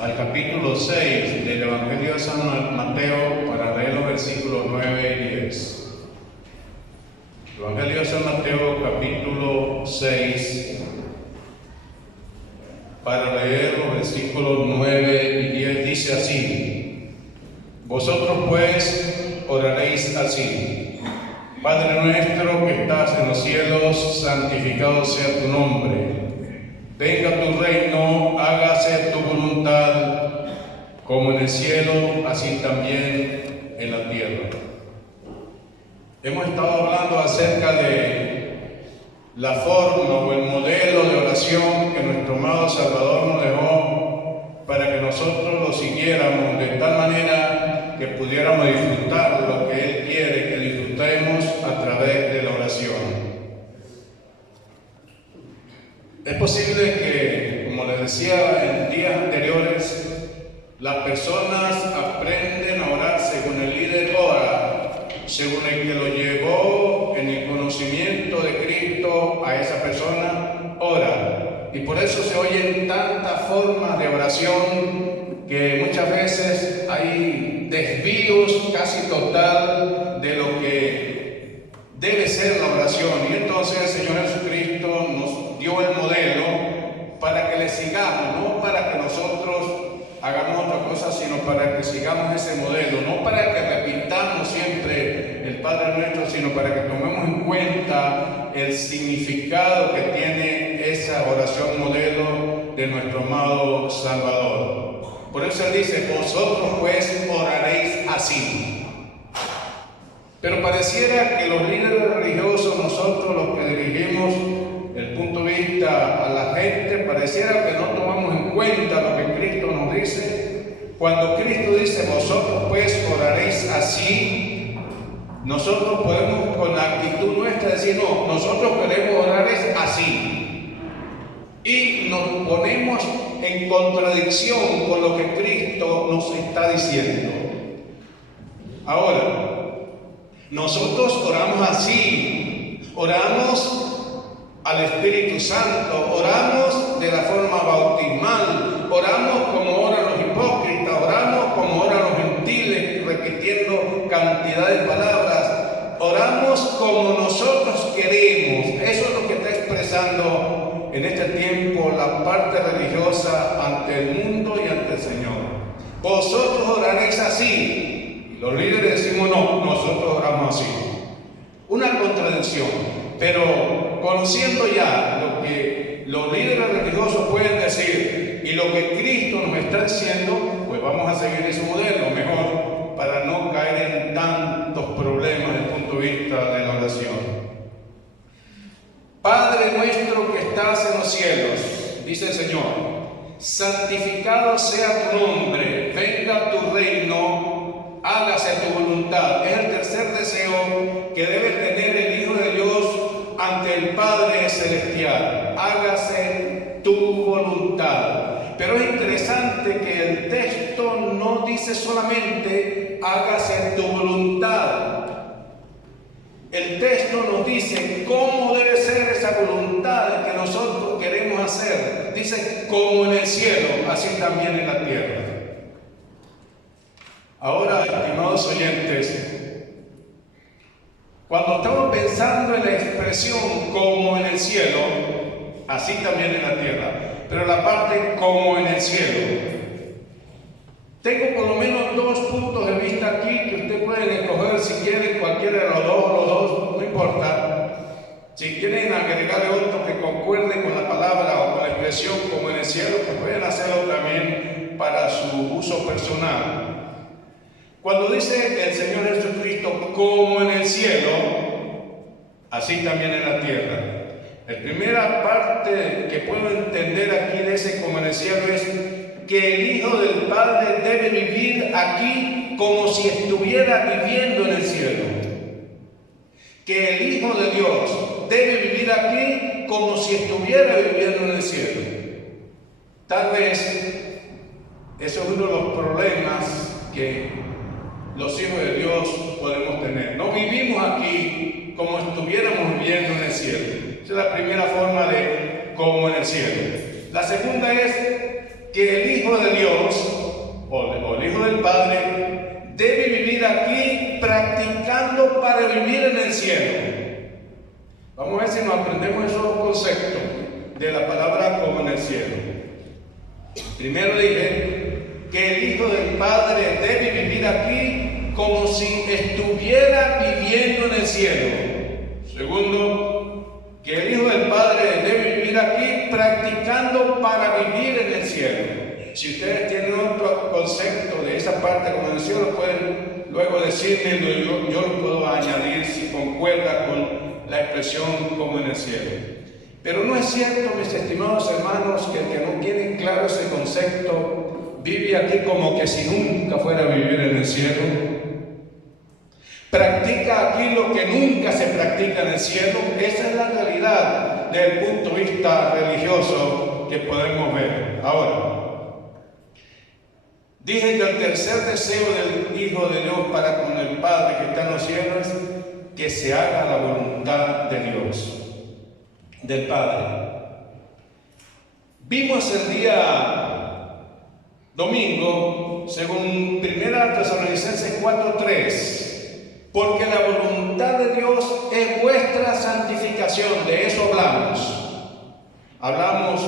al capítulo 6 del Evangelio de San Mateo para leer los versículos 9 y 10. Evangelio de San Mateo, capítulo 6, para leer los versículos 9 y 10, dice así: Vosotros pues oraréis así: Padre nuestro que estás en los cielos, santificado sea tu nombre. Venga tu reino, hágase tu voluntad, como en el cielo, así también en la tierra. Hemos estado hablando acerca de la forma o el modelo de oración que nuestro amado Salvador nos dejó para que nosotros lo siguiéramos de tal manera que pudiéramos disfrutar lo que Él quiere que disfrutemos a través de la oración. Es posible que, como les decía en días anteriores, las personas aprenden a orar según el líder ora, según el que lo llevó en el conocimiento de Cristo a esa persona, ora. Y por eso se oyen tantas formas de oración que muchas veces hay desvíos casi total de lo que debe ser la oración. Y entonces el Señor Jesucristo nos dio el modelo para que le sigamos, no para que nosotros hagamos otra cosa, sino para que sigamos ese modelo, no para que repitamos siempre el Padre Nuestro, sino para que tomemos en cuenta el significado que tiene esa oración modelo de nuestro amado Salvador. Por eso Él dice: vosotros pues oraréis así. Pero pareciera que los líderes religiosos, nosotros los que dirigimos el punto de vista a la gente, pareciera que no tomamos en cuenta lo que Cristo nos dice. Cuando Cristo dice: vosotros pues oraréis así, nosotros podemos con la actitud nuestra decir: no, nosotros queremos orar es así. Y nos ponemos en contradicción con lo que Cristo nos está diciendo. Ahora, nosotros oramos así, oramos al Espíritu Santo, oramos de la forma bautismal, oramos como oran los hipócritas, oramos como oran los gentiles, repitiendo cantidad de palabras, oramos como nosotros queremos. Eso es lo que está expresando en este tiempo la parte religiosa ante el mundo y ante el Señor. Vosotros oraréis así. Y los líderes decimos: no, nosotros oramos así. Una contradicción. Pero conociendo ya lo que los líderes religiosos pueden decir y lo que Cristo nos está diciendo, pues vamos a seguir ese modelo mejor para no caer en tantos problemas desde el punto de vista de la oración. Padre nuestro que estás en los cielos, dice el Señor, santificado sea tu nombre, venga tu reino, hágase tu voluntad. Es el tercer deseo que debe tener el Hijo de Dios ante el Padre Celestial: hágase tu voluntad. Pero es interesante que el texto no dice solamente hágase tu voluntad. El texto nos dice cómo debe ser esa voluntad que nosotros queremos hacer. Dice: como en el cielo, así también en la tierra. Ahora, estimados oyentes, cuando estamos pensando en la expresión como en el cielo, así también en la tierra, pero la parte como en el cielo, tengo por lo menos dos puntos de vista aquí que usted puede escoger si quiere cualquiera de los dos, no importa. Si quieren agregarle otro que concuerde con la palabra o con la expresión como en el cielo, pues pueden hacerlo también para su uso personal. Cuando dice el Señor Jesucristo como en el cielo, así también en la tierra, la primera parte que puedo entender aquí de ese como en el cielo es que el Hijo del Padre debe vivir aquí como si estuviera viviendo en el cielo. Que el Hijo de Dios debe vivir aquí como si estuviera viviendo en el cielo. Tal vez eso es uno de los problemas que los hijos de Dios podemos tener. No vivimos aquí como estuviéramos viviendo en el cielo. Esa es la primera forma de como en el cielo. La segunda es que el Hijo de Dios Padre debe vivir aquí practicando para vivir en el cielo. Vamos a ver si nos aprendemos esos conceptos de la palabra como en el cielo. Primero dije que el Hijo del Padre debe vivir aquí como si estuviera viviendo en el cielo. Segundo, que el Hijo del Padre debe vivir aquí practicando para vivir en el cielo. Si ustedes tienen otro concepto de esa parte como en el cielo, pueden luego decirme, yo lo puedo añadir si concuerda con la expresión como en el cielo. Pero no es cierto, mis estimados hermanos, que el que no tiene claro ese concepto vive aquí como que si nunca fuera a vivir en el cielo. Practica aquí lo que nunca se practica en el cielo. Esa es la realidad desde el punto de vista religioso que podemos ver. Ahora, dije que el tercer deseo del Hijo de Dios para con el Padre que está en los cielos es que se haga la voluntad de Dios, del Padre. Vimos el día domingo, según 1 Tesalonicenses 4:3, porque la voluntad de Dios es vuestra santificación. De eso hablamos. Hablamos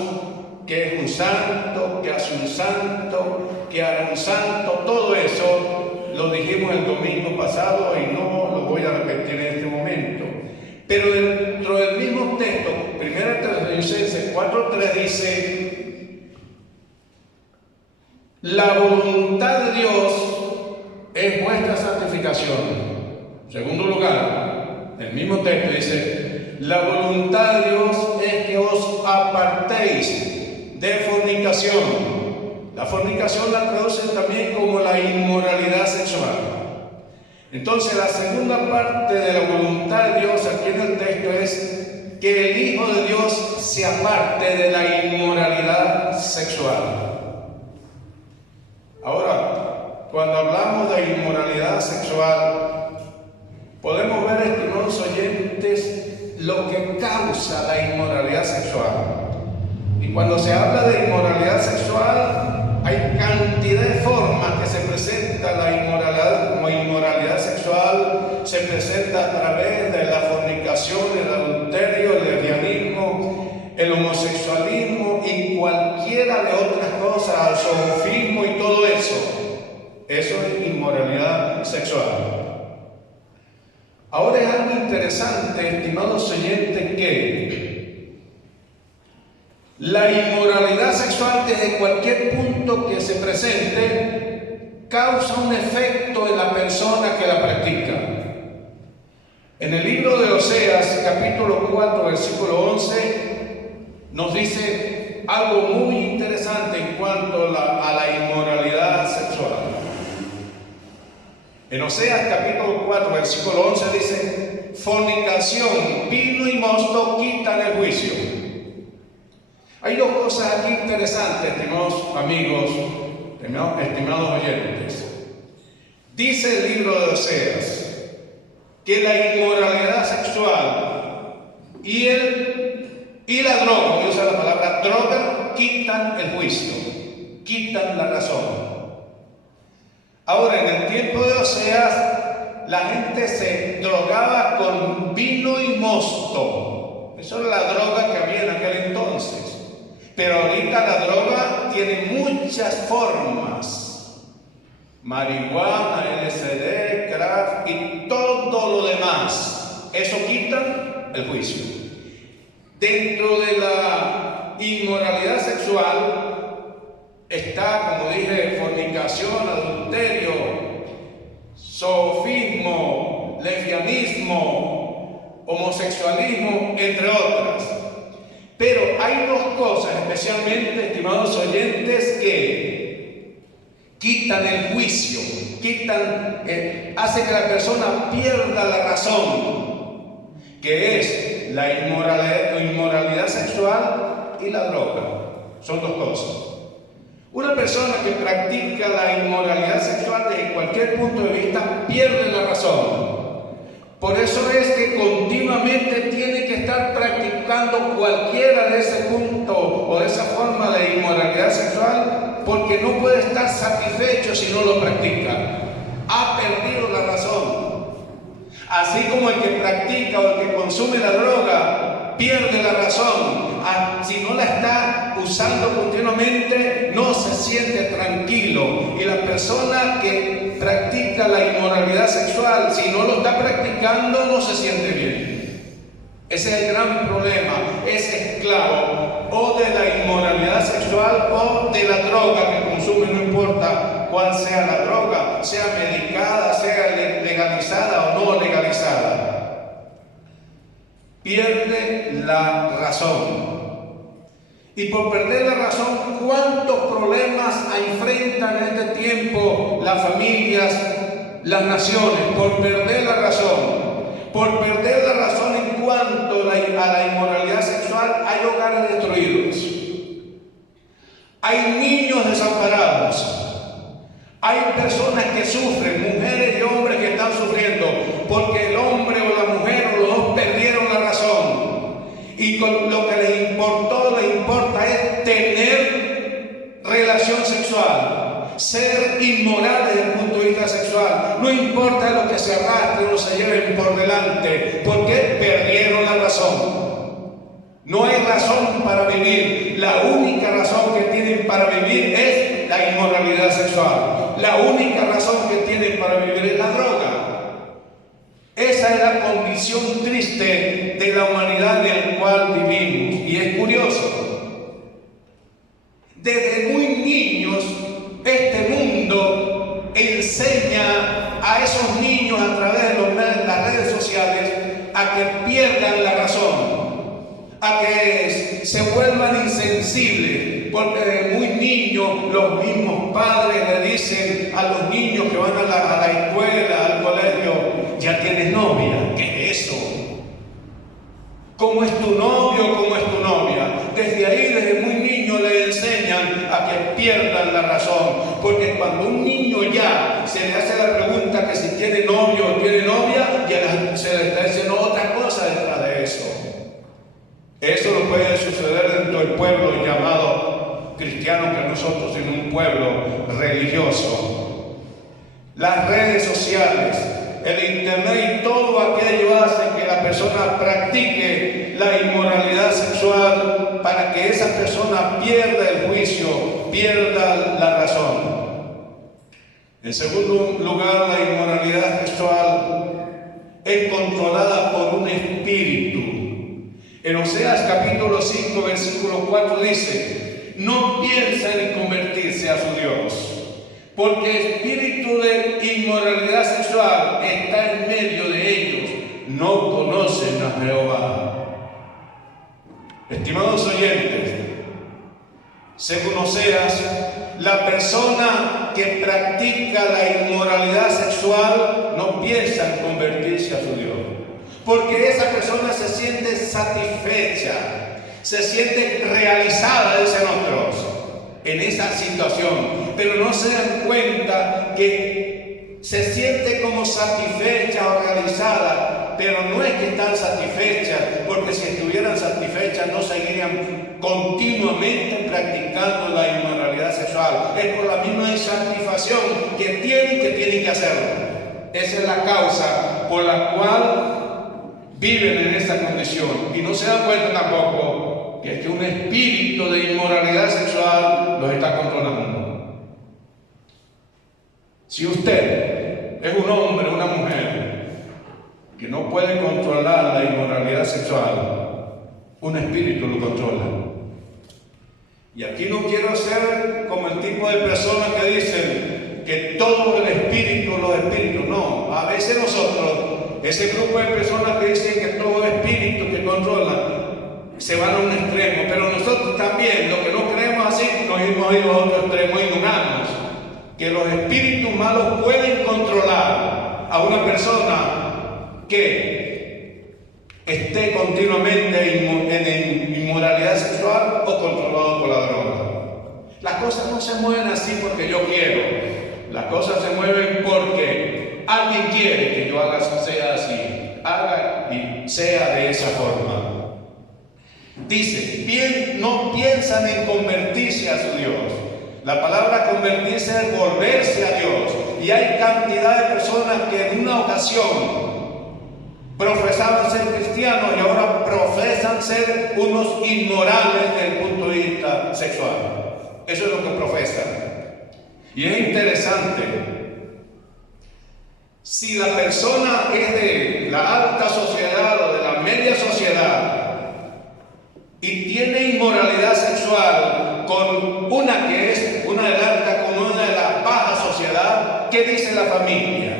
que es un santo, que hace un santo, que hará un santo. Todo eso lo dijimos el domingo pasado y no lo voy a repetir en este momento. Pero dentro del mismo texto, 1 Tesalonicenses 4:3 dice: la voluntad de Dios es vuestra santificación. En segundo lugar, el mismo texto dice: la voluntad de Dios es que os apartéis de fornicación. La fornicación la traducen también como la inmoralidad sexual. Entonces, la segunda parte de la voluntad de Dios aquí en el texto es que el Hijo de Dios se aparte de la inmoralidad sexual. Ahora, cuando hablamos de inmoralidad sexual, podemos ver, estimados oyentes, lo que causa la inmoralidad sexual. Y cuando se habla de inmoralidad sexual, hay cantidad de formas que se presenta la inmoralidad. Como inmoralidad sexual se presenta a través de la fornicación, el adulterio, el lesbianismo, el homosexualismo y cualquiera de otras cosas, el sofismo y todo eso. Eso es inmoralidad sexual. Ahora es algo interesante, estimados oyentes, que la inmoralidad sexual desde cualquier punto que se presente causa un efecto en la persona que la practica. En el libro de Oseas, capítulo 4, versículo 11, nos dice algo muy interesante en cuanto a la inmoralidad sexual. En Oseas capítulo 4, versículo 11 dice: fornicación, vino y mosto quitan el juicio. Hay dos cosas aquí interesantes, estimados amigos, estimados oyentes. Dice el libro de Oseas que la inmoralidad sexual y la droga, voy a usar la palabra droga, quitan el juicio, quitan la razón. Ahora, en el tiempo de Oseas, la gente se drogaba con vino y mosto. Eso era la droga que había en aquel entonces. Pero ahorita la droga tiene muchas formas. Marihuana, LSD, crack y todo lo demás. Eso quita el juicio. Dentro de la inmoralidad sexual está, como dije, fornicación, adulterio, sofismo, lesbianismo, homosexualismo, entre otras. Pero hay dos cosas, especialmente, estimados oyentes, que quitan el juicio, hace que la persona pierda la razón, que es la inmoralidad sexual y la droga. Son dos cosas. Una persona que practica la inmoralidad sexual desde cualquier punto de vista pierde la razón. Por eso es que continuamente tiene que estar practicando cualquiera de ese punto o de esa forma de inmoralidad sexual porque no puede estar satisfecho si no lo practica. Ha perdido la razón. Así como el que practica o el que consume la droga pierde la razón, si no la está usando continuamente, no se siente tranquilo. Y la persona que practica la inmoralidad sexual, si no lo está practicando, no se siente bien. Ese es el gran problema. Es esclavo o de la inmoralidad sexual o de la droga que consume, no importa cuál sea la droga, sea medicada, sea legalizada o no legalizada. Pierde la razón. Y por perder la razón, ¿cuántos problemas enfrentan en este tiempo las familias, las naciones? Por perder la razón. Por perder la razón en cuanto a la inmoralidad sexual, hay hogares destruidos. Hay niños desamparados. Hay personas que sufren, mujeres y hombres que están sufriendo, porque el hombre o la mujer o los dos perdieron la razón. Y con lo que les importa es tener relación sexual, ser inmoral desde el punto de vista sexual. No importa lo que se arrastre o se lleven por delante, porque perdieron la razón. No hay razón para vivir. La única razón que tienen para vivir es la inmoralidad sexual. La única razón que tienen para vivir es la droga. Esa es la condición triste de la humanidad en la cual vivimos. Y es curioso. Desde muy niños, este mundo enseña a esos niños a través de las redes sociales a que pierdan la razón, a que se vuelvan insensibles, porque desde muy niños los mismos padres le dicen a los niños que van a la escuela, al colegio: ya tienes novia. ¿Qué es eso? ¿Cómo es tu novio? ¿Cómo es tu novia? Desde ahí, desde muy niño le enseñan a que pierdan la razón, porque cuando un niño ya se le hace la pregunta que si tiene novio o tiene novia, ya se le está diciendo otra cosa detrás de eso. Eso no puede suceder dentro del pueblo llamado cristiano que nosotros, en un pueblo religioso. Las redes sociales, el internet y todo aquello hace que la persona practique la inmoralidad sexual para que esa persona pierda el juicio, pierda la razón. En segundo lugar, la inmoralidad sexual es controlada por un espíritu. En Oseas capítulo 5, versículo 4 dice: no piensan en convertirse a su Dios, porque el espíritu de inmoralidad sexual está en medio de ellos, no conocen a Jehová. Estimados oyentes, según Oseas, la persona que practica la inmoralidad sexual no piensa en convertirse a su Dios, porque esa persona se siente satisfecha, se siente realizada, dicen otros, en esa situación, pero no se dan cuenta que se siente como satisfecha o realizada, pero no es que están satisfechas, porque si estuvieran satisfechas no seguirían continuamente practicando la inmoralidad sexual. Es por la misma insatisfacción que tienen que hacerlo. Esa es la causa por la cual viven en esa condición, y no se dan cuenta tampoco que es que un espíritu de inmoralidad sexual los está controlando. Si usted es un hombre o una mujer que no puede controlar la inmoralidad sexual, un espíritu lo controla. Y aquí no quiero ser como el tipo de personas que dicen que todo el espíritu, los espíritus. No, a veces nosotros, ese grupo de personas que dicen que todo espíritu que controla, se van a un extremo, pero nosotros también, los que no creemos así, nos hemos ido a otro extremo y ignoramos que los espíritus malos pueden controlar a una persona que esté continuamente en inmoralidad sexual o controlado por la droga. Las cosas no se mueven así porque yo quiero, las cosas se mueven porque alguien quiere que yo sea así, haga y sea de esa forma. Dice, no piensan en convertirse a su Dios. La palabra convertirse es volverse a Dios. Y hay cantidad de personas que en una ocasión profesaban ser cristianos y ahora profesan ser unos inmorales desde el punto de vista sexual. Eso es lo que profesan. Y es interesante. Si la persona es de la alta sociedad o de la media sociedad y tiene inmoralidad sexual con una que es una de la alta, con una de la baja sociedad, ¿qué dice la familia?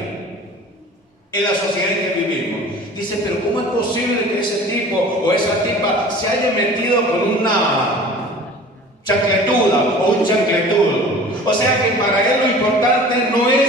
En la sociedad en que vivimos. Dice, pero ¿cómo es posible que ese tipo o esa tipa se haya metido con una chancletuda o un chancletudo? O sea que para él lo importante no es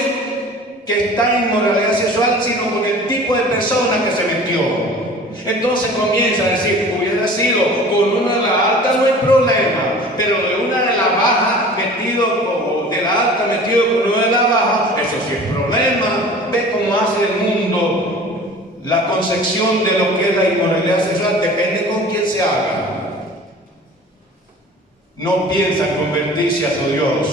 que está en inmoralidad sexual, sino con el tipo de persona que se metió. Entonces comienza a decir, hubiera sido con una de la alta no hay problema, pero de una de la baja metido con, de la alta metido con una de la baja, eso sí es problema. Ve cómo hace el mundo la concepción de lo que es la inmoralidad sexual, depende con quién se haga. No piensan convertirse a su Dios,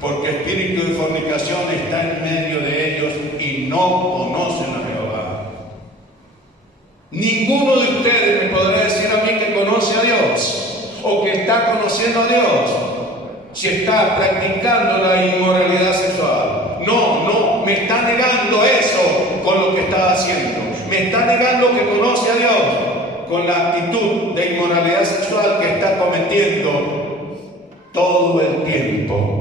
porque espíritu de fornicación está en medio de ellos y no conocen a Jehová. Ninguno de ustedes me podrá decir a mí que conoce a Dios o que está conociendo a Dios si está practicando la inmoralidad sexual. No, me está negando eso con lo que está haciendo. Me está negando que conoce a Dios con la actitud de inmoralidad sexual que está cometiendo todo el tiempo.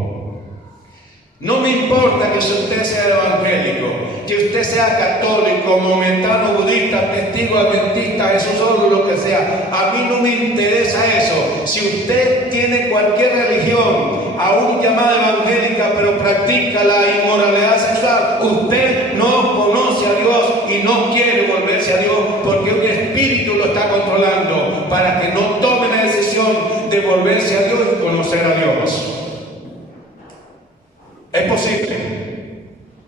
No me importa que si usted sea evangélico, que usted sea católico, momentano, budista, testigo, adventista, Jesús solo, lo que sea. A mí no me interesa eso. Si usted tiene cualquier religión, aún llamada evangélica, pero practica la inmoralidad sexual, usted no conoce a Dios y no quiere volverse a Dios porque un espíritu lo está controlando para que no tome la decisión de volverse a Dios y conocer a Dios. Es posible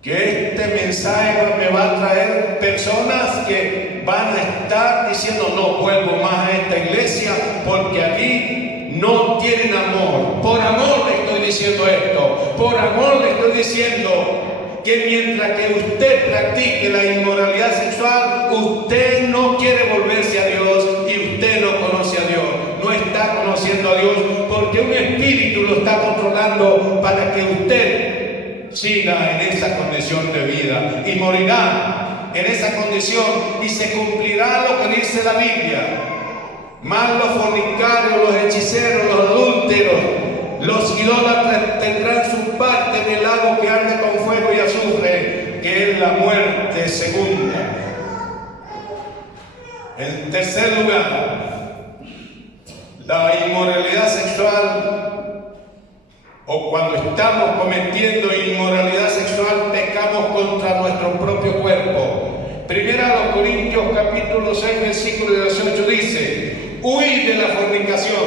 que este mensaje me va a traer personas que van a estar diciendo no vuelvo más a esta iglesia porque aquí no tienen amor. Por amor le estoy diciendo esto. Por amor le estoy diciendo que mientras que usted practique la inmoralidad sexual, usted no quiere volverse a Dios y usted no conoce a Dios. No está conociendo a Dios porque un espíritu lo está controlando para que usted siga en esa condición de vida y morirá en esa condición y se cumplirá lo que dice la Biblia. Mas los fornicarios, los hechiceros, los adúlteros, los idólatras tendrán su parte en el lago que arde con fuego y azufre, que es la muerte segunda. En tercer lugar, la inmoralidad sexual, o cuando estamos cometiendo inmoralidad sexual, pecamos contra nuestro propio cuerpo. Primera a los Corintios capítulo 6, versículo 18 dice, huid de la fornicación,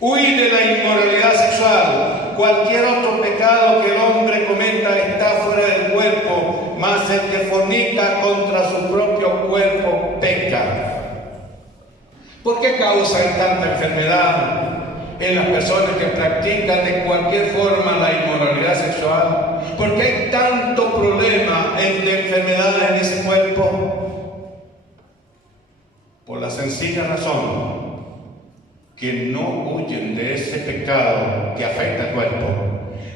huid de la inmoralidad sexual. Cualquier otro pecado que el hombre cometa está fuera del cuerpo, mas el que fornica contra su propio cuerpo peca. ¿Por qué causa hay tanta enfermedad en las personas que practican de cualquier forma la inmoralidad sexual? ¿Por qué hay tanto problema de enfermedades en ese cuerpo? Por la sencilla razón que no huyen de ese pecado que afecta al cuerpo.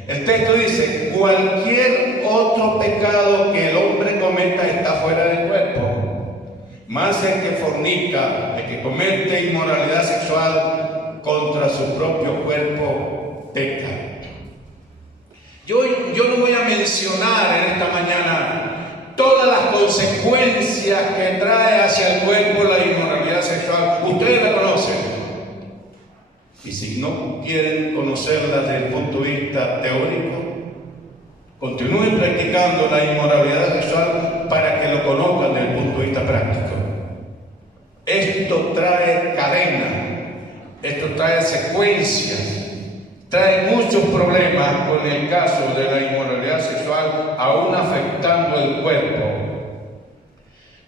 El texto dice, cualquier otro pecado que el hombre cometa está fuera del cuerpo, más el que fornica, el que comete inmoralidad sexual contra su propio cuerpo, peca. Yo no voy a mencionar en esta mañana todas las consecuencias que trae hacia el cuerpo la inmoralidad sexual. Ustedes la conocen. Y si no quieren conocerla desde el punto de vista teórico, continúen practicando la inmoralidad sexual para que lo conozcan desde el punto de vista práctico. Esto trae cadena, esto trae secuencias, trae muchos problemas con el caso de la inmoralidad sexual, aún afectando el cuerpo.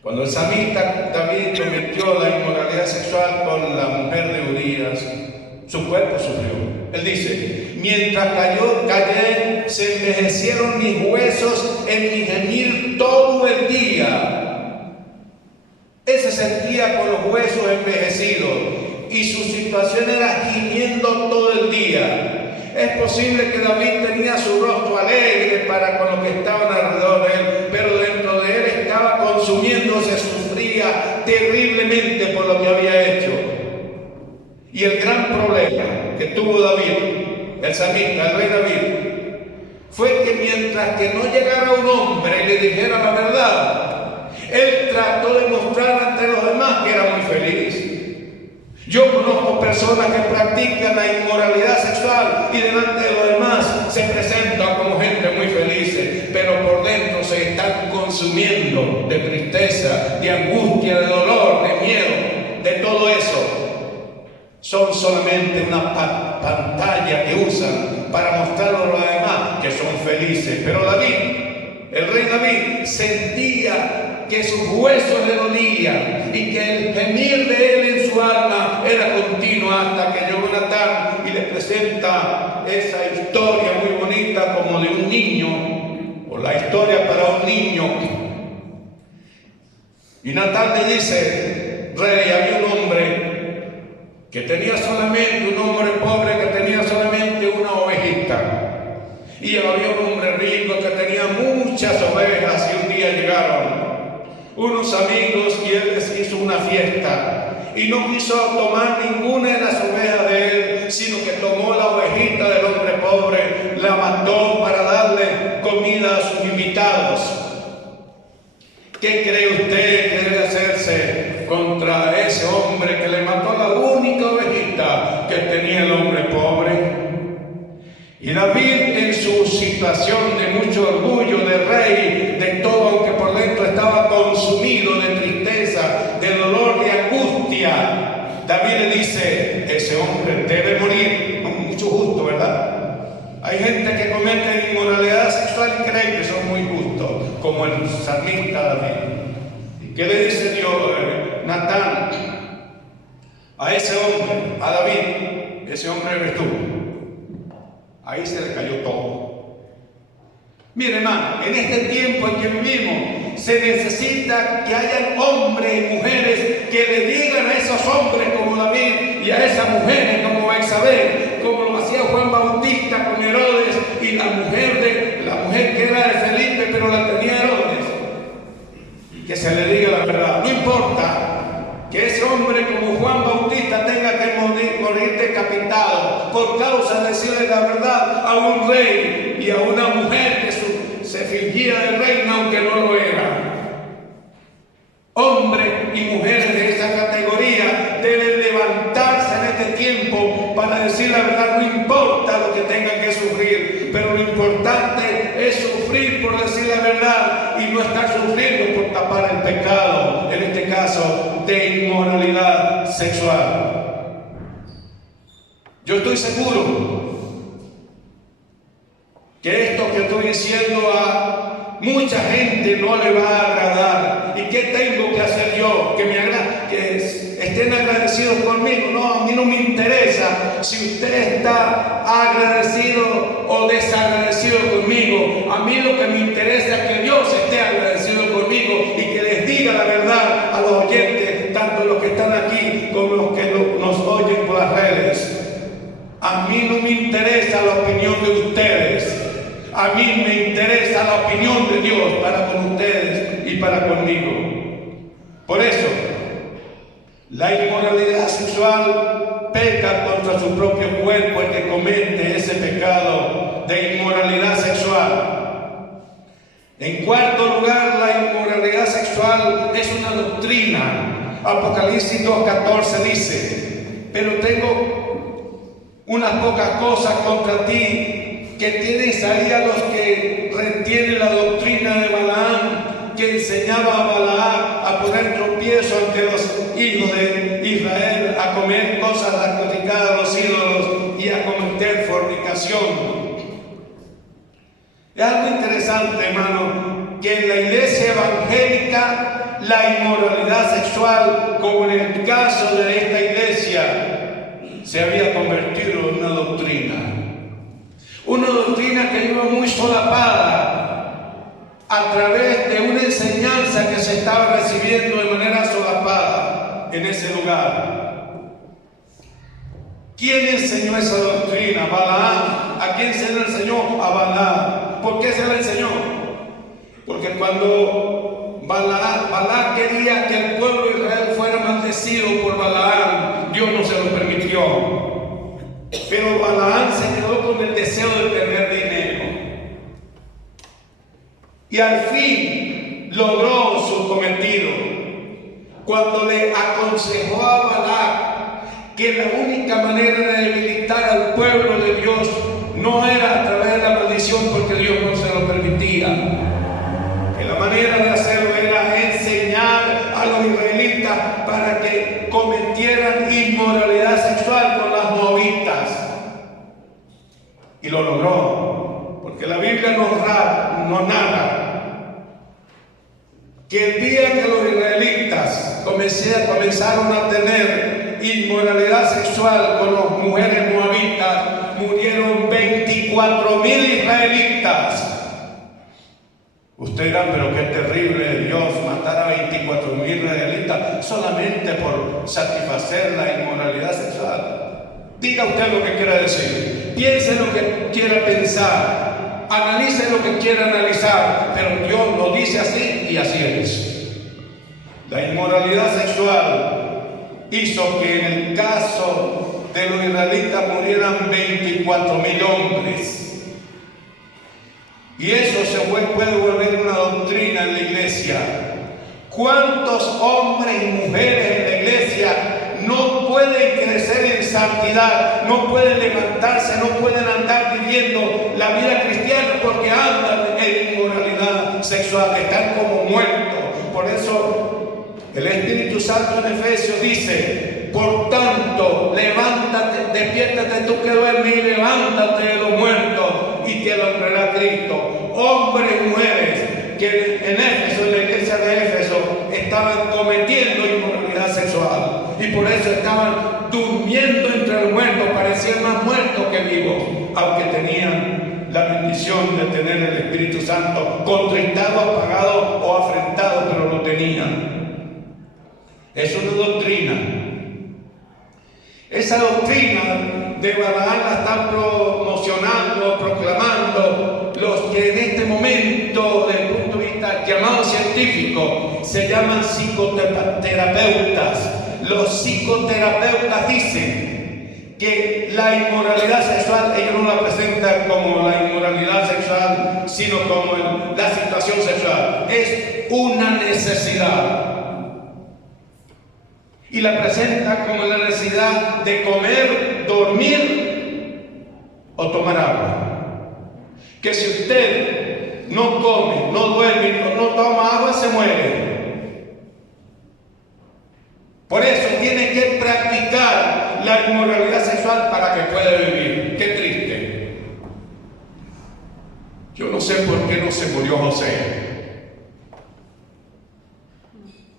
Cuando el salmista David cometió la inmoralidad sexual con la mujer de Urías, su cuerpo sufrió. Él dice, mientras callé, se envejecieron mis huesos en mi gemir todo el día. Él se sentía con los huesos envejecidos y su situación era gimiendo todo el día. Es posible que David tenía su rostro alegre para con los que estaban alrededor de él, pero dentro de él estaba consumiéndose, sufría terriblemente por lo que había hecho. Y el gran problema que tuvo David, el salmista, el rey David, fue que mientras que no llegara un hombre y le dijera la verdad, él trató de mostrar ante los demás que era muy feliz. Yo conozco personas que practican la inmoralidad sexual y delante de los demás se presentan como gente muy feliz, pero por dentro se están consumiendo de tristeza, de angustia, de dolor, de miedo, de todo eso. Son solamente una pantalla que usan para mostrarlo a los demás que son felices. Pero David, el rey David, sentía que sus huesos le dolían y que el gemir de él en su alma era continuo, hasta que llegó Natán y le presenta esa historia muy bonita como de un niño, o la historia para un niño. Y Natán le dice: rey, había un hombre que tenía solamente, un hombre pobre que tenía solamente una ovejita. Y había un hombre rico que tenía muchas ovejas, y un día llegaron unos amigos y él les hizo una fiesta. Y no quiso tomar ninguna de las ovejas de él, sino que tomó la ovejita del hombre pobre, la mató para darle comida a sus invitados. ¿Qué cree usted que debe hacerse contra ese hombre que le mató la única ovejita que tenía el hombre pobre? Y David, en su situación de mucho orgullo, de rey, de todo, aunque por dentro estaba consumido de tristeza, de dolor, de angustia, David le dice: ese hombre debe morir. Con mucho gusto, ¿verdad? Hay gente que comete inmoralidad sexual y creen que son muy justos, como el salmista David. ¿Y qué le dice Dios, Natán, a ese hombre, a David? Ese hombre eres tú. Ahí se le cayó todo. Mire, hermano, en este tiempo en que vivimos se necesita que hayan hombres y mujeres que le digan a esos hombres como David y a esas mujeres como Betsabé, como lo hacía Juan Bautista con Herodes y la mujer que era de Felipe pero la tenía Herodes, que se le diga la verdad. No importa que ese hombre como Juan Bautista tenga que morir decapitado por causa de decirle la verdad a un rey y a una mujer que se fingía de reina aunque no lo era. Hombres y mujeres de esa categoría deben levantarse en este tiempo para decir la verdad. No importa lo que tengan que sufrir, pero lo importante es sufrir por decir la verdad y no estar sufriendo por tapar el pecado, en este caso de inmoralidad sexual. Yo estoy seguro que esto que estoy diciendo a mucha gente no le va a agradar. ¿Y qué tengo que hacer yo? Que estén agradecidos conmigo. No, a mí no me interesa si usted está agradecido o desagradecido conmigo. A mí lo que me interesa es que Dios esté agradecido conmigo y que les diga la verdad a los oyentes, tanto los que están aquí como los que nos oyen por las redes. A mí no me interesa la opinión de ustedes. A mí me interesa la opinión de Dios para con ustedes y para conmigo. Por eso, la inmoralidad sexual peca contra su propio cuerpo el que comete ese pecado de inmoralidad sexual. En cuarto lugar, la inmoralidad sexual es una doctrina. Apocalipsis 2:14 dice: pero tengo unas pocas cosas contra ti, que tienes ahí a los que retienen la doctrina de Balaam, que enseñaba a Balaam a poner tropiezo ante los hijos de Israel, a comer cosas sacrificadas a los ídolos y a cometer fornicación. Es algo interesante, hermano, que en la iglesia evangélica la inmoralidad sexual, como en el caso de esta iglesia, se había convertido en una doctrina. una doctrina que iba muy solapada a través de una enseñanza que se estaba recibiendo de manera solapada en ese lugar. ¿Quién enseñó esa doctrina? Balaam. ¿A quién se la enseñó? A Balaam. ¿Por qué se la enseñó? Porque cuando Balaam quería que el pueblo de Israel fuera maldecido por Balaam, Dios no se lo permitió. Pero Balaam se quedó con el deseo de tener dinero. Y al fin logró su cometido cuando le aconsejó a Balaam que la única manera de debilitar al pueblo de Dios no era a través de la maldición, porque Dios no se lo permitía. Que la manera de hacerlo era enseñar a los israelitas para que cometieran inmoralidad sexual con las moabitas. Y lo logró, porque la Biblia nos narra que el día que los israelitas comenzaron a tener inmoralidad sexual con las mujeres moabitas, murieron 24,000 israelitas. Usted dirá, pero qué terrible Dios matar a 24,000 israelitas solamente por satisfacer la inmoralidad sexual. Diga usted lo que quiera decir, piense lo que quiera pensar, analice lo que quiera analizar, pero Dios lo dice así y así es. La inmoralidad sexual hizo que en el caso de los israelitas murieran 24,000 hombres. Y eso se puede volver una doctrina en la iglesia. ¿Cuántos hombres y mujeres en la iglesia no pueden crecer en santidad, no pueden levantarse, no pueden andar viviendo la vida cristiana porque andan en inmoralidad sexual, están como muertos? Por eso el Espíritu Santo en Efesios dice: por tanto, levántate, despiértate tú que duermes y levántate de los muertos y te alumbrará Cristo. Hombres y mujeres que en Éfeso, en la iglesia de Éfeso, estaban cometiendo inmoralidad sexual y por eso estaban durmiendo entre los muertos, parecían más muertos que vivos, aunque tenían la bendición de tener el Espíritu Santo, contristado, apagado o afrentado, pero lo tenían. Es una doctrina. Esa doctrina de Balaam la están promocionando, proclamando los que en este momento, desde el punto de vista llamado científico, se llaman psicoterapeutas. Los psicoterapeutas dicen que la inmoralidad sexual, ellos no la presentan como la inmoralidad sexual, sino como la situación sexual. Es una necesidad. Y la presenta como la necesidad de comer, dormir o tomar agua. Que si usted no come, no duerme, no toma agua, se muere. Por eso tiene que practicar la inmoralidad sexual para que pueda vivir. Qué triste. Yo no sé por qué no se murió José.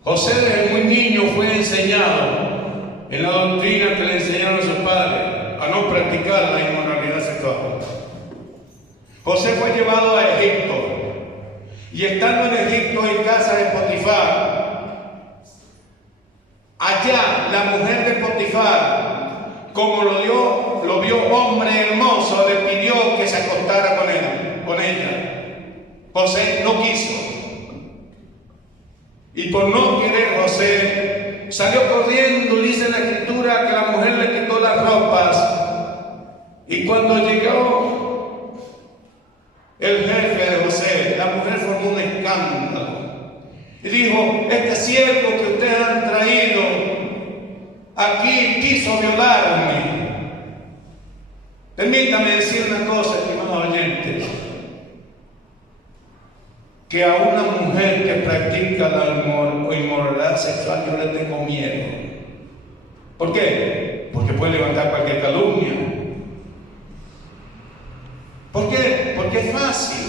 José desde muy niño fue enseñado en la doctrina que le enseñaron a sus padres a no practicar la inmoralidad sexual. José fue llevado a Egipto y estando en Egipto en casa de Potifar, allá la mujer de Potifar, como lo vio hombre hermoso, le pidió que se acostara con ella. José no quiso. Y por no querer, José salió corriendo, dice la escritura, que la mujer le quitó las ropas. Y cuando llegó el jefe de José, la mujer formó un escándalo. Y dijo: este siervo que ustedes han traído aquí quiso violarme. Permítame decir una cosa, estimados oyentes, que a una mujer que practica la inmoralidad sexual yo le tengo miedo. ¿Por qué? Porque puede levantar cualquier calumnia. ¿Por qué? Porque es fácil.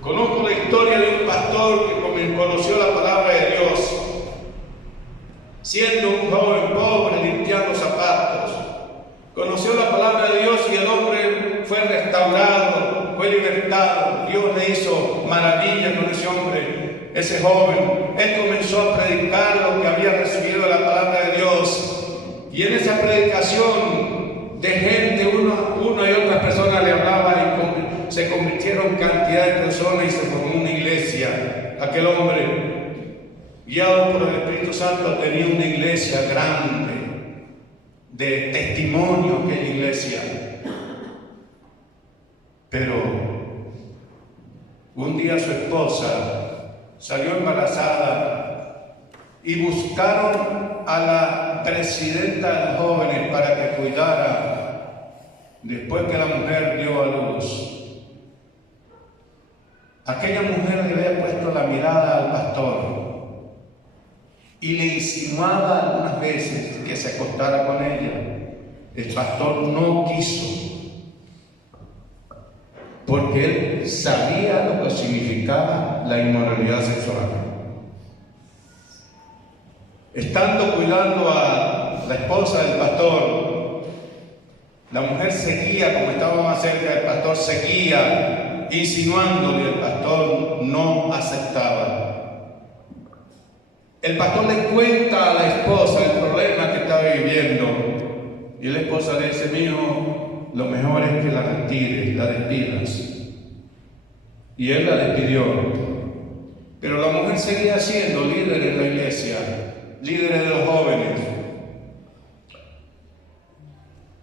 Conozco la historia de un pastor que conoció la palabra de Dios siendo un joven pobre limpiando zapatos. Conoció la palabra de Dios y el hombre fue restaurado, fue libertado. Dios le hizo maravilla con ese hombre, ese joven. Él comenzó a predicar lo que había recibido de la palabra de Dios. Y en esa predicación de gente, una y otra persona le hablaba y se convirtieron cantidad de personas y se formó una iglesia. Aquel hombre, guiado por el Espíritu Santo, tenía una iglesia grande, de testimonio aquella iglesia. Pero un día su esposa salió embarazada y buscaron a la presidenta de jóvenes para que cuidara después que la mujer dio a luz. Aquella mujer le había puesto la mirada al pastor y le insinuaba algunas veces que se acostara con ella. El pastor no quiso, porque él sabía lo que significaba la inmoralidad sexual. Estando cuidando a la esposa del pastor, la mujer seguía, como estaba más cerca del pastor, seguía insinuándole. El pastor no aceptaba. El pastor le cuenta a la esposa el problema que estaba viviendo, y la esposa le dice: mijo, lo mejor es que la retires, la despidas. Y él la despidió. Pero la mujer seguía siendo líder en la iglesia, líder de los jóvenes.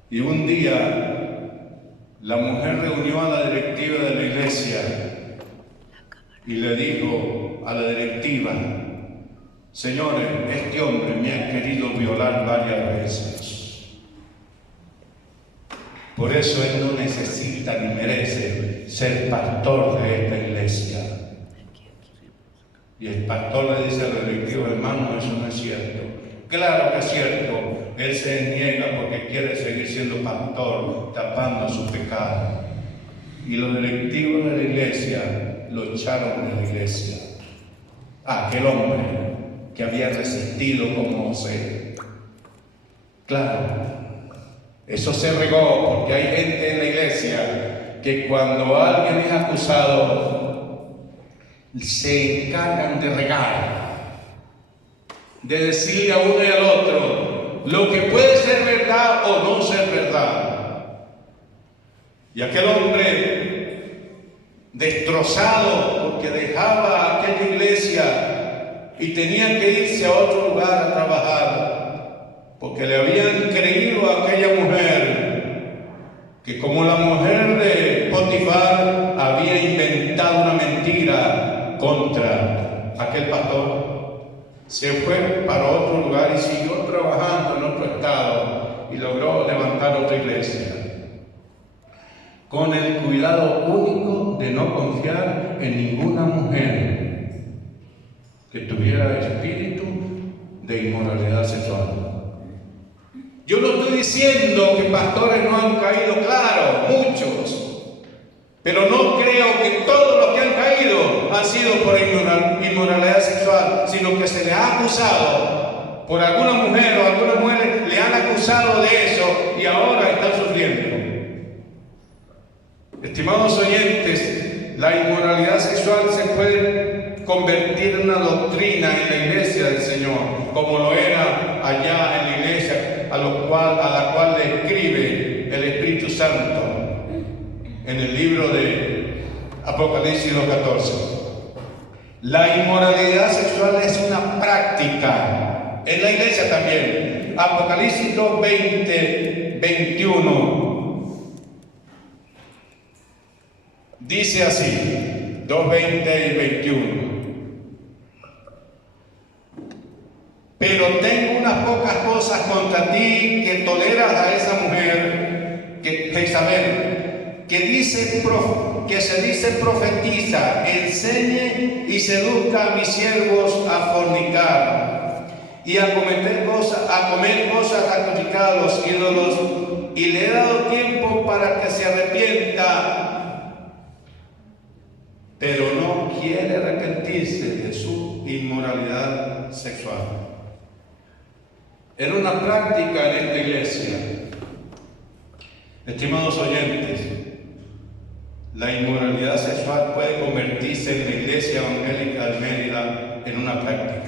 Y un día la mujer reunió a la directiva de la iglesia y le dijo a la directiva: señores, este hombre me ha querido violar varias veces. Por eso él no necesita ni merece ser pastor de esta iglesia. Y el pastor le dice a la directiva: hermano, eso no es cierto. Claro que es cierto. Él se niega porque quiere seguir siendo pastor, tapando su pecado. Y los directivos de la iglesia lo echaron de la iglesia. Aquel hombre que había resistido como José. Claro, eso se regó porque hay gente en la iglesia que cuando alguien es acusado se encargan de regar, de decirle a uno y al otro lo que puede ser verdad o no ser verdad. Y aquel hombre destrozado porque dejaba aquella iglesia y tenía que irse a otro lugar a trabajar, porque le habían creído a aquella mujer que, como la mujer de Potifar, había inventado una mentira contra aquel pastor. Se fue para otro lugar y siguió trabajando en otro estado y logró levantar otra iglesia, con el cuidado único de no confiar en ninguna mujer que tuviera espíritu de inmoralidad sexual. Yo no estoy diciendo que pastores no han caído, claro, muchos, pero no creo que todos los que han caído han sido por inmoralidad sexual, sino que se les ha acusado por alguna mujer, o algunas mujeres le han acusado de eso y ahora están sufriendo. Estimados oyentes, la inmoralidad sexual se puede convertir en una doctrina en la iglesia del Señor, como lo era allá en la iglesia a la cual le escribe el Espíritu Santo en el libro de Apocalipsis 2:14. La inmoralidad sexual es una práctica en la iglesia también. Apocalipsis 2:20, 21 dice así, 2:20 y 21. Pero tengo unas pocas cosas contra ti, que toleras a esa mujer, Jezabel, que se dice profetiza, enseñe y seduzca a mis siervos a fornicar y a comer cosas sacrificadas a los ídolos, y le he dado tiempo para que se arrepienta, pero no quiere arrepentirse de su inmoralidad sexual. Era una práctica en esta iglesia. Estimados oyentes, la inmoralidad sexual puede convertirse en la Iglesia Evangélica de Mérida en una práctica.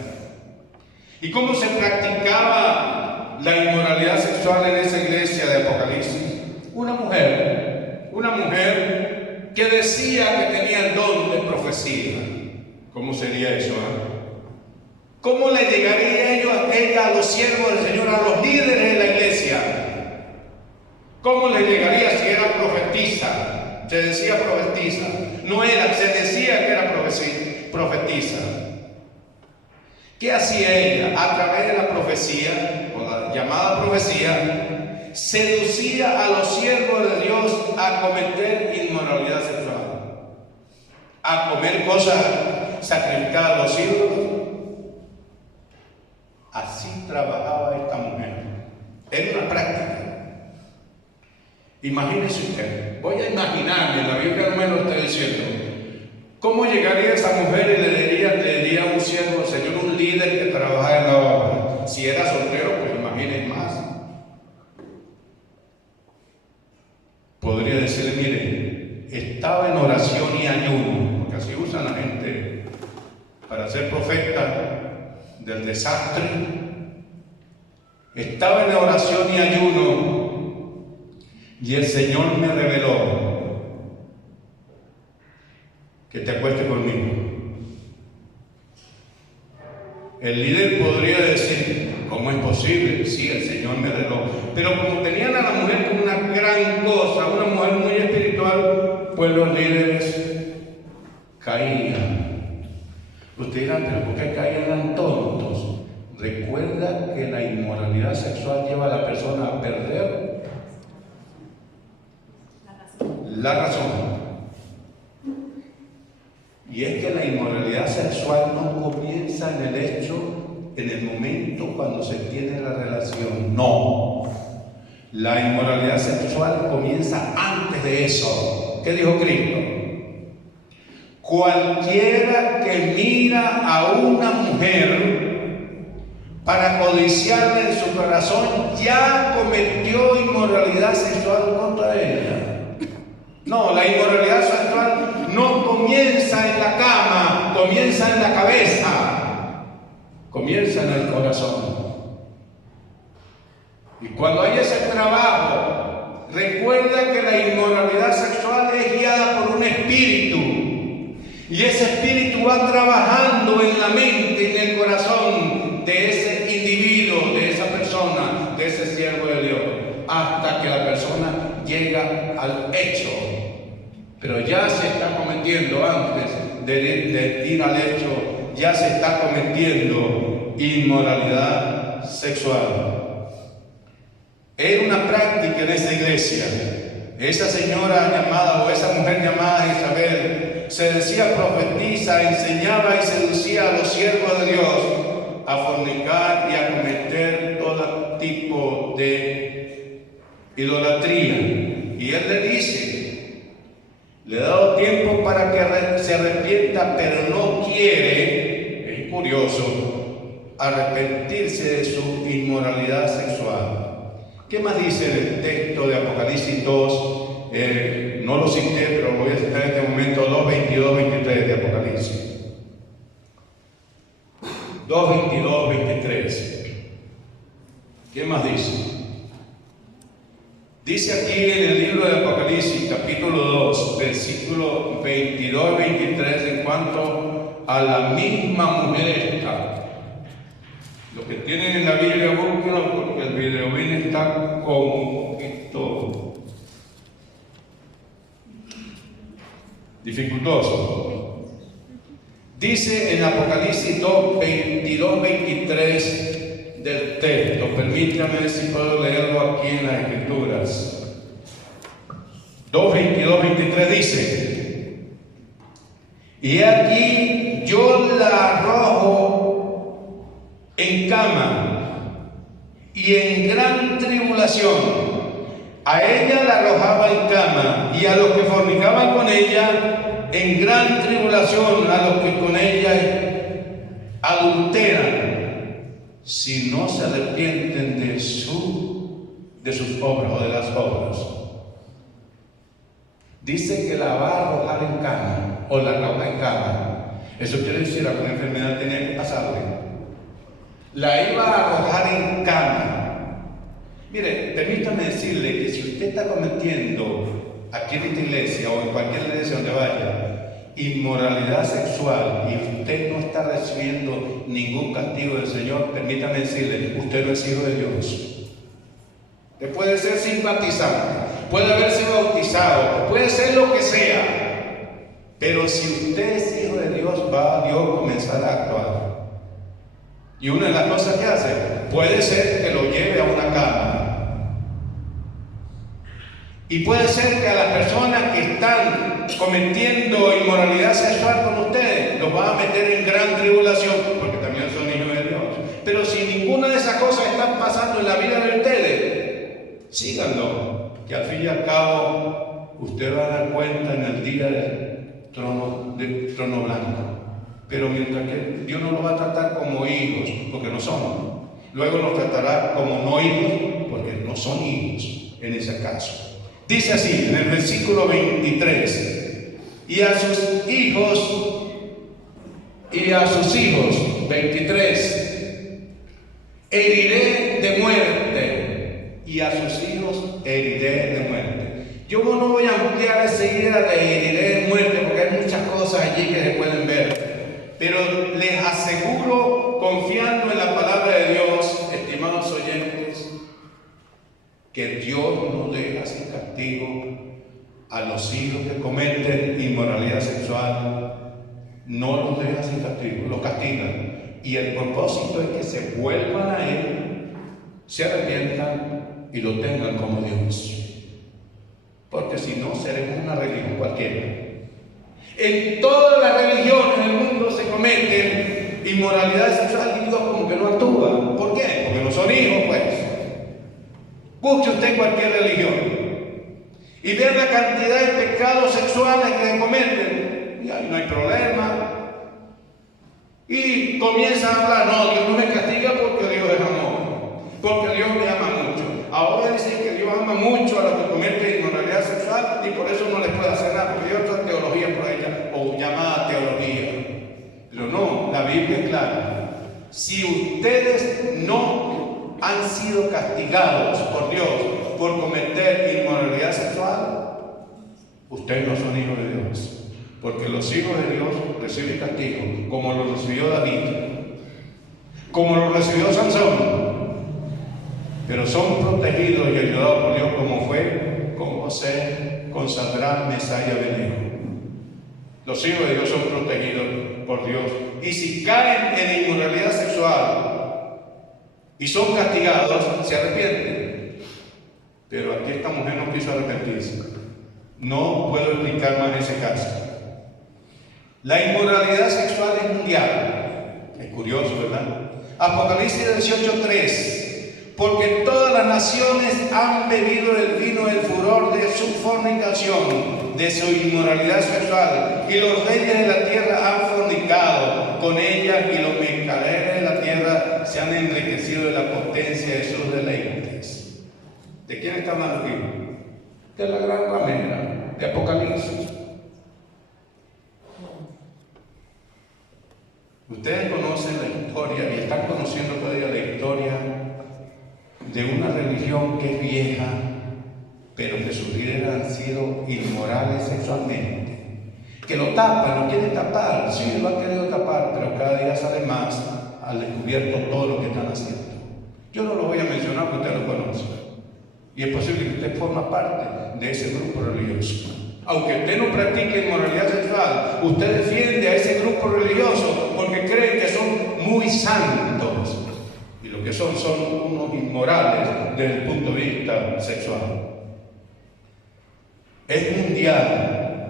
¿Y cómo se practicaba la inmoralidad sexual en esa iglesia de Apocalipsis? Una mujer que decía que tenía el don de profecía. ¿Cómo sería eso? ¿Cómo le llegaría ella a los siervos del Señor, a los líderes de la iglesia? ¿Cómo le llegaría si era profetisa? Se decía profetisa. No era, se decía que era profetisa. ¿Qué hacía ella? A través de la profecía, o la llamada profecía, seducía a los siervos de Dios a cometer inmoralidad sexual, a comer cosas sacrificadas a los ídolos. Así trabajaba esta mujer. Era una práctica. Imagínese usted, voy a imaginarme, la Biblia no me lo está diciendo, ¿cómo llegaría esa mujer y le diría a un siervo, Señor, un líder que trabaja en la obra? Si era soltero, pues imaginen más. Podría decirle, mire, estaba en oración y ayuno, porque así usan la gente para ser profeta del desastre. Estaba en oración y ayuno y el Señor me reveló que te acuestes conmigo. El líder podría decir, ¿cómo es posible? Sí, el Señor me reveló. Pero como tenían a la mujer como una gran cosa, una mujer muy espiritual, pues los líderes caían. Ustedes dirán, ¿pero por qué caían tan tontos? Recuerda que la inmoralidad sexual lleva a la persona a perder la razón. Y es que la inmoralidad sexual no comienza en el hecho, en el momento cuando se tiene la relación. No. La inmoralidad sexual comienza antes de eso. ¿Qué dijo Cristo? Cualquiera que mira a una mujer para codiciarla en su corazón ya cometió inmoralidad sexual contra ella. No, la inmoralidad sexual no comienza en la cama, comienza en la cabeza, comienza en el corazón. Y cuando hay ese trabajo, recuerda que la inmoralidad sexual es guiada por un espíritu. Y ese espíritu va trabajando en la mente y en el corazón de ese individuo, de esa persona, de ese siervo de Dios, hasta que la persona llega al hecho. Pero ya se está cometiendo, antes de ir al hecho, ya se está cometiendo inmoralidad sexual. Era una práctica en esa iglesia. Esa señora llamada, o esa mujer llamada Isabel, se decía profetisa, enseñaba y seducía a los siervos de Dios a fornicar y a cometer todo tipo de idolatría. Y él le dice, le he dado tiempo para que se arrepienta, pero no quiere, es curioso, arrepentirse de su inmoralidad sexual. ¿Qué más dice el texto de Apocalipsis 2? No lo cité, pero voy a citar en este momento 2, 22, 23 de Apocalipsis. 2, 22, 23. ¿Qué más dice? Dice aquí en el libro de Apocalipsis, capítulo 2, versículo 22 y 23, en cuanto a la misma mujer esta. Los que tienen en la Biblia, búsquenlo, porque el video bien está con un poquito dificultoso. Dice en Apocalipsis 2, 22, 23 del texto. Permítame ver si puedo leerlo aquí en las Escrituras. 2, 22, 23 dice: y aquí yo la arrojo en cama y en gran tribulación. A ella la arrojaba en cama, y a los que fornicaban con ella en gran tribulación, a los que con ella adulteran, si no se arrepienten de sus obras o de las obras. dice que la va a arrojar en cama o la arroja en cama. Eso quiere decir que alguna enfermedad tenía que pasarle. La iba a arrojar en cama. Mire, permítame decirle que si usted está cometiendo aquí en esta iglesia o en cualquier iglesia donde vaya inmoralidad sexual y usted no está recibiendo ningún castigo del Señor, permítame decirle, usted no es hijo de Dios. Usted puede ser simpatizante, puede haberse bautizado, puede ser lo que sea, pero si usted es hijo de Dios, va a Dios comenzar a actuar. Y una de las cosas que hace, puede ser que lo lleve a una cama. Y puede ser que a las personas que están cometiendo inmoralidad sexual con ustedes, los va a meter en gran tribulación, porque también son hijos de Dios. Pero si ninguna de esas cosas están pasando en la vida de ustedes, síganlo, que al fin y al cabo usted va a dar cuenta en el día del trono blanco. Pero mientras que Dios no los va a tratar como hijos, porque no son, luego los tratará como no hijos, porque no son hijos en ese caso. Dice así en el versículo 23, y a sus hijos, 23, heriré de muerte, y a sus hijos heriré de muerte. Yo no voy a ampliar esa idea de heriré de muerte, porque hay muchas cosas allí que se pueden ver, pero les aseguro, confiando en la palabra de Dios, estimados oyentes, que Dios no deja sin castigo a los hijos que cometen inmoralidad sexual. No los deja sin castigo, los castiga. Y el propósito es que se vuelvan a Él, se arrepientan y lo tengan como Dios. Porque si no, seremos una religión cualquiera. En todas las religiones del mundo se cometen inmoralidad sexual y Dios como que no actúa. ¿Por qué? Porque no son hijos, pues. Busque usted cualquier religión y vea la cantidad de pecados sexuales que se cometen y ahí no hay problema. Y comienza a hablar, no, Dios no me castiga porque Dios es amor, porque Dios me ama mucho. Ahora dicen que Dios ama mucho a los que cometen inmoralidad sexual y por eso no les puede hacer nada, porque hay otra teología por ella, o llamada teología. Pero no, la Biblia es clara. Si ustedes no han sido castigados por Dios por cometer inmoralidad sexual, ustedes no son hijos de Dios, porque los hijos de Dios reciben castigo, como lo recibió David, como lo recibió Sansón, pero son protegidos y ayudados por Dios, como fue con José, con Sadrach, Mesach y Abednego. Los hijos de Dios son protegidos por Dios, y si caen en inmoralidad sexual y son castigados, se arrepienten. Pero aquí esta mujer no quiso arrepentirse. No puedo explicar más ese caso. La inmoralidad sexual es mundial. Es curioso, ¿verdad? Apocalipsis 18:3. Porque todas las naciones han bebido del vino del furor de su fornicación, de su inmoralidad sexual, y los reyes de la tierra han fornicado con ella, y los mercaderes de la tierra se han enriquecido de la potencia de sus deleites. ¿De quién está hablando aquí? De la gran ramera de Apocalipsis. Ustedes conocen la historia y están conociendo todavía la historia de una religión que es vieja, pero que sus líderes han sido inmorales sexualmente, que lo tapan, lo quieren tapar, sí, lo han querido tapar, pero cada día sale más al descubierto todo lo que están haciendo. Yo no lo voy a mencionar porque usted lo conoce, y es posible que usted forma parte de ese grupo religioso. Aunque usted no practique inmoralidad sexual, usted defiende a ese grupo religioso porque creen que son muy santos. Y lo que son unos inmorales desde el punto de vista sexual. Es mundial.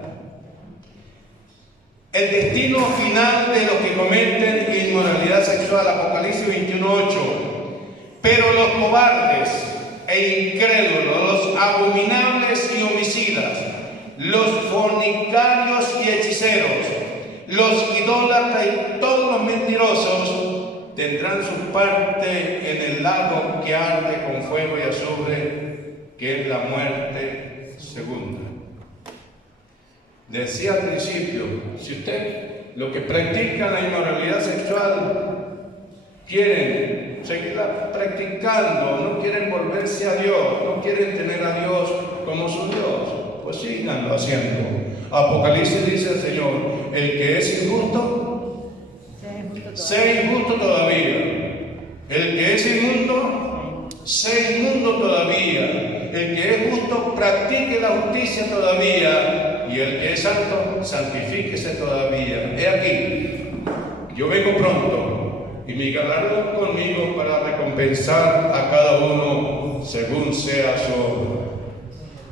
El destino final de los que cometen inmoralidad sexual, Apocalipsis 21:8. Pero los cobardes e incrédulos, los abominables y homicidas, los fornicarios y hechiceros, los idólatras y todos los mentirosos tendrán su parte en el lago que arde con fuego y azufre, que es la muerte segunda. Decía al principio, si usted, los que practican la inmoralidad sexual, quieren seguirla practicando, no quieren volverse a Dios, no quieren tener a Dios como su Dios, pues síganlo haciendo. Apocalipsis dice el Señor, el que es injusto, sea injusto todavía. El que es inmundo, sea inmundo todavía. El que es justo, practique la justicia todavía. Y el que es santo, santifíquese todavía. He aquí, yo vengo pronto, y mi galardón conmigo para recompensar a cada uno según sea su obra.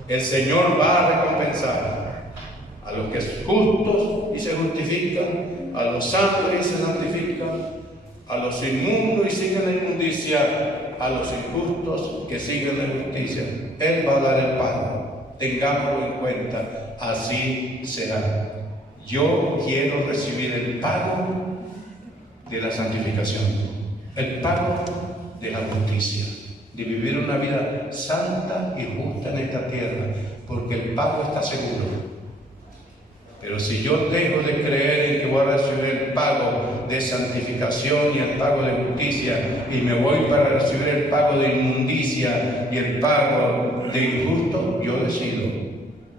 El Señor va a recompensar a los que son justos y se justifican, a los santos y se santifican, a los inmundos y siguen la inmundicia, a los injustos que siguen la injusticia. Él va a dar el pago. Tengámoslo en cuenta. Así será. Yo quiero recibir el pago de la santificación, el pago de la justicia, de vivir una vida santa y justa en esta tierra, porque el pago está seguro. Pero si yo dejo de creer en que voy a recibir el pago de santificación y el pago de justicia, y me voy para recibir el pago de inmundicia y el pago de injusto, yo decido.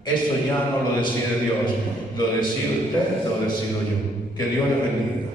Eso ya no lo decide Dios, lo decide usted, lo decido yo. Que Dios le bendiga.